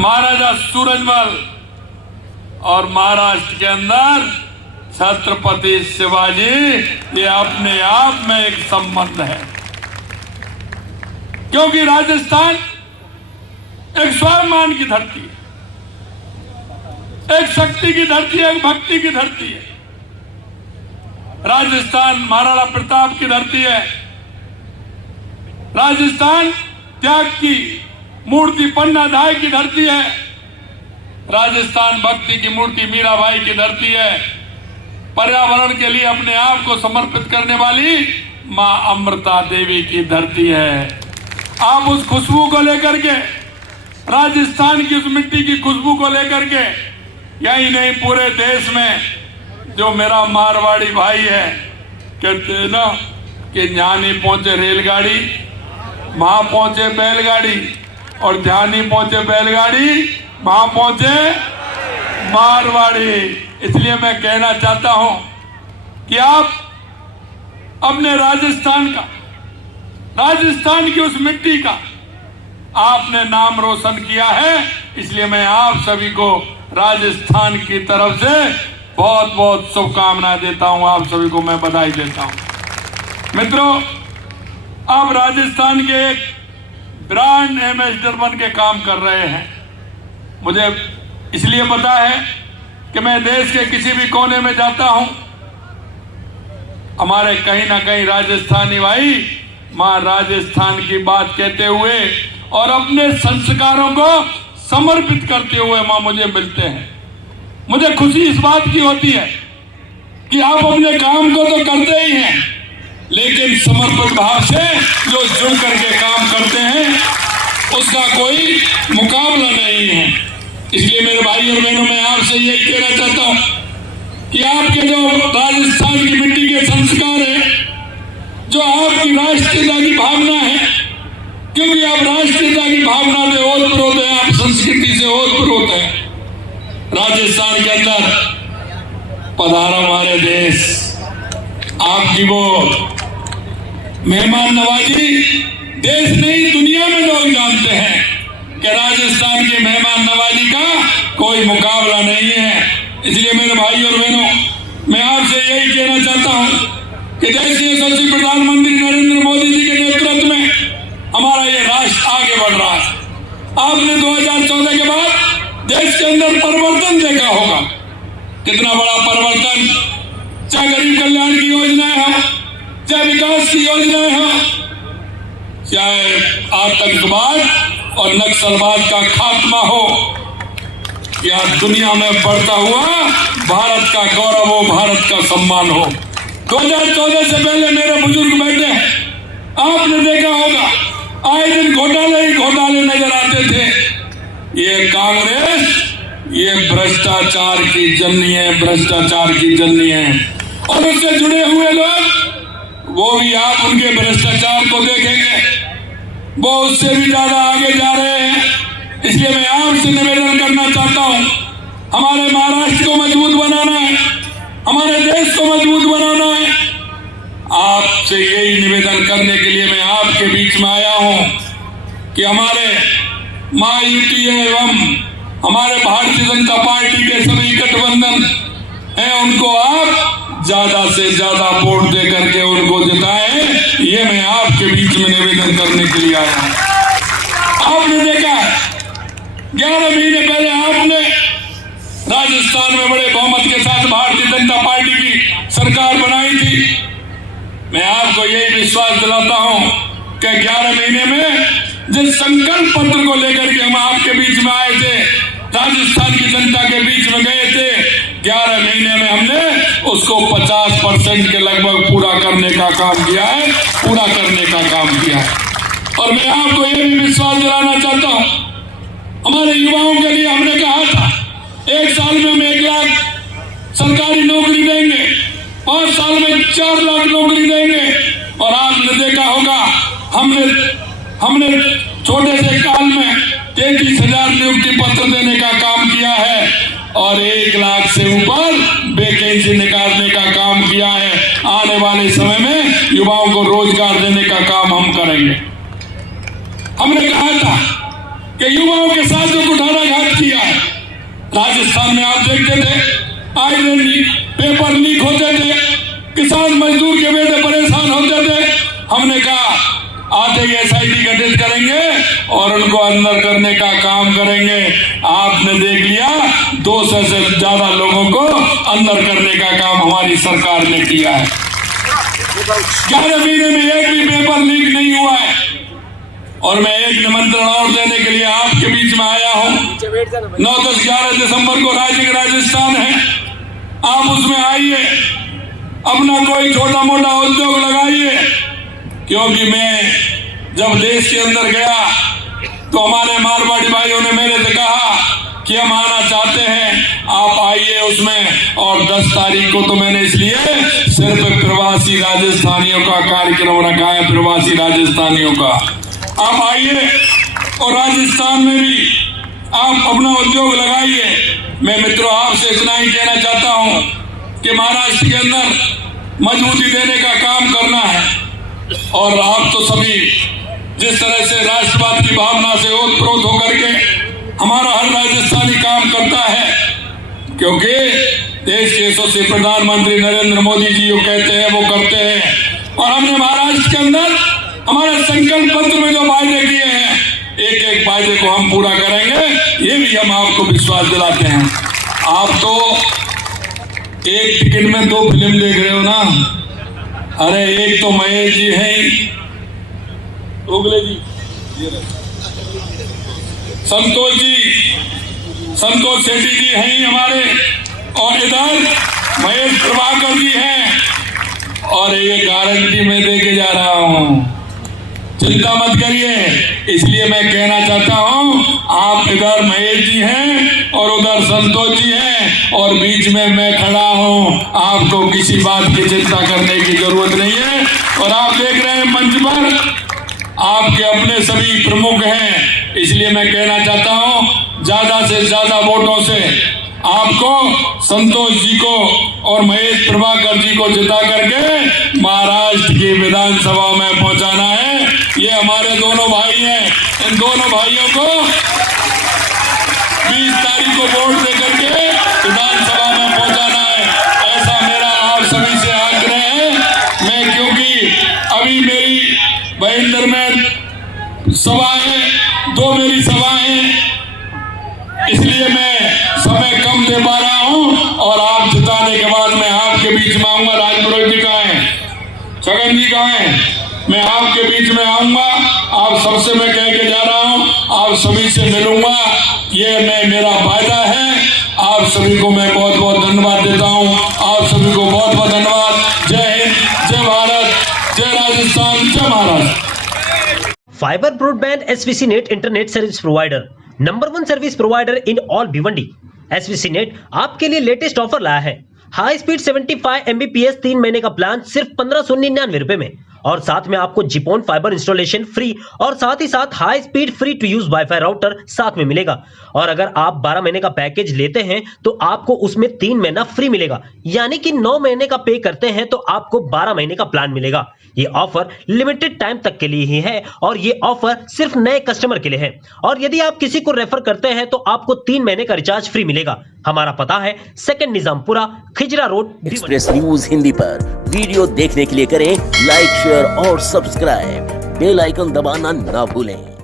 महाराजा सूरजमल और महाराष्ट्र के अंदर छत्रपति शिवाजी, ये अपने आप में एक संबंध है। क्योंकि राजस्थान एक स्वाभिमान की धरती है, एक शक्ति की धरती है, एक भक्ति की धरती है। राजस्थान महाराणा प्रताप की धरती है। राजस्थान त्याग की मूर्ति पन्ना दाई की धरती है। राजस्थान भक्ति की मूर्ति मीराबाई की धरती है। पर्यावरण के लिए अपने आप को समर्पित करने वाली मां अमृता देवी की धरती है। आप उस खुशबू को लेकर के, राजस्थान की उस मिट्टी की खुशबू को लेकर के, यही नहीं पूरे देश में जो मेरा मारवाड़ी भाई है, कहते हैं ना कि यहाँ नहीं पहुंचे रेलगाड़ी, वहां पहुंचे बैलगाड़ी, और जहां नहीं पहुंचे बैलगाड़ी, वहां पहुंचे मारवाड़ी। इसलिए मैं कहना चाहता हूं कि आप अपने राजस्थान का, राजस्थान की उस मिट्टी का आपने नाम रोशन किया है। इसलिए मैं आप सभी को राजस्थान की तरफ से बहुत बहुत शुभकामनाएं देता हूं। आप सभी को मैं बधाई देता हूं। मित्रों, आप राजस्थान के एक ब्रांड एम्बेसडर बन के काम कर रहे हैं। मुझे इसलिए पता है कि मैं देश के किसी भी कोने में जाता हूं, हमारे कहीं ना कहीं राजस्थानी भाई मां राजस्थान की बात कहते हुए और अपने संस्कारों को समर्पित करते हुए मां मुझे मिलते हैं। मुझे खुशी इस बात की होती है कि आप अपने काम को तो करते ही हैं, लेकिन समर्पित भाव से जो जुड़ करके काम करते हैं उसका कोई मुकाबला नहीं है। इसलिए मेरे भाई और बहनों, मैं आपसे यही कहना चाहता हूं कि आपके जो राजस्थान की मिट्टी के संस्कार है, जो आपकी राष्ट्रीयता की भावना है, क्योंकि आप राष्ट्रीयता की भावना से ओतप्रोत हैं, आप संस्कृति से ओतप्रोत हैं। राजस्थान के अंदर पधारा हमारे देश, आपकी वो मेहमान नवाजी देश नहीं दुनिया में लोग जानते हैं कि राजस्थान की मेहमान नवाजी का कोई मुकाबला नहीं है। इसलिए मेरे भाई और बहनों, मैं आपसे यही कहना चाहता हूं कि देश के यशस्वी प्रधानमंत्री नरेंद्र मोदी जी के नेतृत्व में हमारा ये राष्ट्र आगे बढ़ रहा है। आपने 2014 के बाद देश के अंदर परिवर्तन देखा होगा, कितना बड़ा परिवर्तन, चाहे गरीब कल्याण की योजनाएं हो, चाहे विकास की योजनाएं हो, चाहे आतंकवाद और नक्सलवाद का खात्मा हो, या दुनिया में बढ़ता हुआ भारत का गौरव हो, भारत का सम्मान हो। 2014 से पहले मेरे बुजुर्ग बैठे हैं, आपने देखा होगा आए दिन घोटाले ही घोटाले नजर आते थे। ये कांग्रेस, ये भ्रष्टाचार की जननी है, भ्रष्टाचार की जननी है। और उससे जुड़े हुए लोग, वो भी आप उनके भ्रष्टाचार को देखेंगे, वो उससे भी ज्यादा आगे जा रहे हैं। इसलिए मैं आपसे निवेदन करना चाहता हूं, हमारे महाराष्ट्र को मजबूत बनाना है, हमारे देश को मजबूत बनाना है। आपसे यही निवेदन करने के लिए मैं आपके बीच में आया हूं कि हमारे महायुति एवं हमारे भारतीय जनता पार्टी के सभी गठबंधन हैं, उनको आप ज्यादा से ज्यादा वोट दे करके उनको जिताएं। ये मैं आपके बीच में निवेदन करने के लिए आया हूं। आपने देखा 11 महीने पहले आपने राजस्थान में बड़े बहुमत के साथ भारतीय जनता पार्टी की सरकार बनाई थी। मैं आपको यही विश्वास दिलाता हूं कि 11 महीने में जिस संकल्प पत्र को लेकर के हम आपके बीच में आए थे, राजस्थान की जनता के बीच में गए थे, 11 महीने में हमने उसको 50% के लगभग पूरा करने का काम किया है, पूरा करने का काम किया है। और मैं आपको यह भी विश्वास दिलाना चाहता हूं, हमारे युवाओं के लिए हमने कहा था 1 साल में हम 1 लाख सरकारी नौकरी देंगे, 5 साल में 4 लाख नौकरी देंगे। और आपने देखा होगा हमने छोटे से काल में 33,000 नियुक्ति पत्र देने का काम किया है और 1 लाख से ऊपर वैकेंसी निकालने का काम किया है। आने वाले समय में युवाओं को रोजगार देने का काम हम करेंगे। हमने कहा था कि युवाओं के साथ जो कुठाराघात किया है। राजस्थान में आप देखते थे आए दिन पेपर लीक होते थे, किसान मजदूर के बेटे परेशान होते थे। हमने कहा आते ही SIT गठित करेंगे और उनको अंदर करने का काम करेंगे। आपने देख लिया 200 से ज्यादा लोगों को अंदर करने का काम हमारी सरकार ने किया है। 11 महीने में एक भी पेपर लीक नहीं हुआ है। और मैं एक निमंत्रण और देने के लिए आपके बीच में आया हूं। 9, 10, 11 दिसंबर को राजस्थान है, आप उसमें आइए, अपना कोई छोटा मोटा उद्योग लगाइए। क्योंकि मैं जब देश के अंदर गया तो हमारे मारवाड़ी भाइयों ने मेरे से कहा कि हम आना चाहते हैं, आप आइए उसमें। और 10 तारीख को तो मैंने इसलिए सिर्फ प्रवासी राजस्थानियों का कार्यक्रम रखा है, प्रवासी राजस्थानियों का। आप आइए और राजस्थान में भी आप अपना उद्योग लगाइए। मैं मित्रों आपसे इतना ही कहना चाहता हूं कि महाराष्ट्र के अंदर मजबूती देने का काम करना है। और आप तो सभी जिस तरह से राष्ट्रवाद की भावना से ओतप्रोत होकर के हमारा हर राजस्थानी काम करता है, क्योंकि देश के यशस्वी प्रधानमंत्री नरेंद्र मोदी जी जो कहते हैं वो करते हैं। और हमने महाराष्ट्र के अंदर हमारे संकल्प पत्र में जो वायदे किए हैं, एक एक वायदे को हम पूरा करेंगे, ये भी हम आपको विश्वास दिलाते हैं। आप तो एक टिकट में 2 फिल्म देख रहे हो ना। अरे एक तो महेश जी हैं, ओगले जी, संतोष शेट्टी जी हैं हमारे, और इधर महेश प्रभाकर जी हैं। और ये गारंटी मैं दे के जा रहा हूं, चिंता मत करिए। इसलिए मैं कहना चाहता हूं, आप इधर महेश जी हैं और उधर संतोष जी हैं और बीच में मैं खड़ा हूं। आपको किसी बात की चिंता करने की जरूरत नहीं है। और आप देख रहे हैं मंच पर आपके अपने सभी प्रमुख हैं। इसलिए मैं कहना चाहता हूं, ज्यादा से ज्यादा वोटों से आपको संतोष जी को और महेश प्रभाकर जी को जिता करके महाराष्ट्र की विधानसभा में पहुंचाना है। ये हमारे दोनों भाई हैं, इन दोनों भाइयों को 20 तारीख को वोट देकर के विधानसभा में पहुंचाना है, ऐसा मेरा आप सभी से आग्रह है। मैं क्योंकि अभी मेरी महेंद्र में सभा है, 2 मेरी सभा है, इसलिए मैं समय कम दे पा रहा हूं। और आप जिताने के बाद मैं आपके बीच में आऊंगा। राजपुरोहित जी कहाँ हैं, छगन जी कहाँ हैं, मैं आपके बीच में आऊंगा। आप सबसे मैं कह के जा रहा हूं, आप सभी से मिलूंगा, ये मेरा वायदा है। आप सभी को मैं बहुत बहुत धन्यवाद देता हूं। आप सभी को बहुत बहुत धन्यवाद। जय हिंद, जय भारत, जय राजस्थान, जय Maharashtra. Fibre broadband SVC net internet service provider, number 1 service provider in all Bhiwandi. SVC net आपके लिए लेटेस्ट ऑफर लाया है। हाई स्पीड 75 Mbps 3 महीने का प्लान सिर्फ 1599 रुपए में, और साथ में आपको जिपोन फाइबर इंस्टॉलेशन फ्री, और साथ ही साथ high speed free to use WiFi router साथ में मिलेगा। और अगर आप 12 महीने का पैकेज लेते हैं तो आपको उसमें 3 महीना फ्री मिलेगा, यानी कि 9 महीने का पे करते हैं तो आपको 12 महीने का प्लान मिलेगा। ये ऑफर लिमिटेड टाइम तक के लिए ही है और ये ऑफर सिर्फ नए कस्टमर के लिए है। और यदि आप किसी को रेफर करते हैं तो आपको 3 महीने का रिचार्ज फ्री मिलेगा। हमारा पता है 2 Nizampura, खिजरा road. Express news Hindi पर वीडियो देखने के लिए करें लाइक, शेयर और सब्सक्राइब। बेल आइकन दबाना ना भूलें।